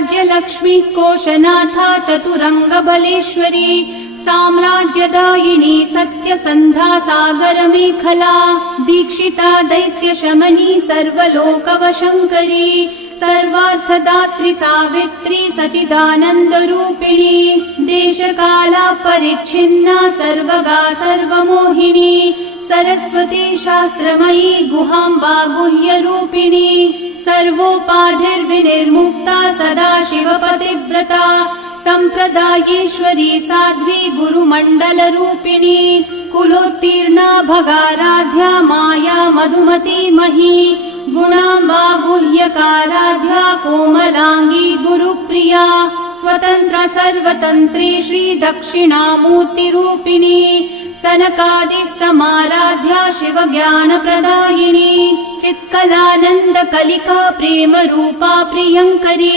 राज्यलक्ष्मी कोशनाथा चतुरंगबलेश्वरी साम्राज्यदायिनी सत्यसन्धा सागरमेखला दीक्षिता दैत्यशमनी सर्वलोकवशङ्करी सर्वार्थदात्री सावित्री सचिदानन्दरूपिणी देशकाला परिच्छिन्ना सर्वगा सर्वमोहिनी सरस्वती शास्त्रमयी गुहाम्बा गुह्यरूपिणी सर्वोपाधिर्विनिर्मुक्ता सदा शिवपतिव्रता सम्प्रदायेश्वरी साध्वी गुरुमण्डलरूपिणी कुलोत्तीर्णा भगाराध्या माया मधुमती मही गुणाम्बा गुह्यकाराध्या कोमलांगी गुरुप्रिया स्वतंत्र सर्वतंत्री श्री दक्षिणामूर्तिरूपिणी सनकादि समाराध्या शिवज्ञानप्रदायिनी चित्कलानंद कलिका प्रेम रूपा प्रियंकरी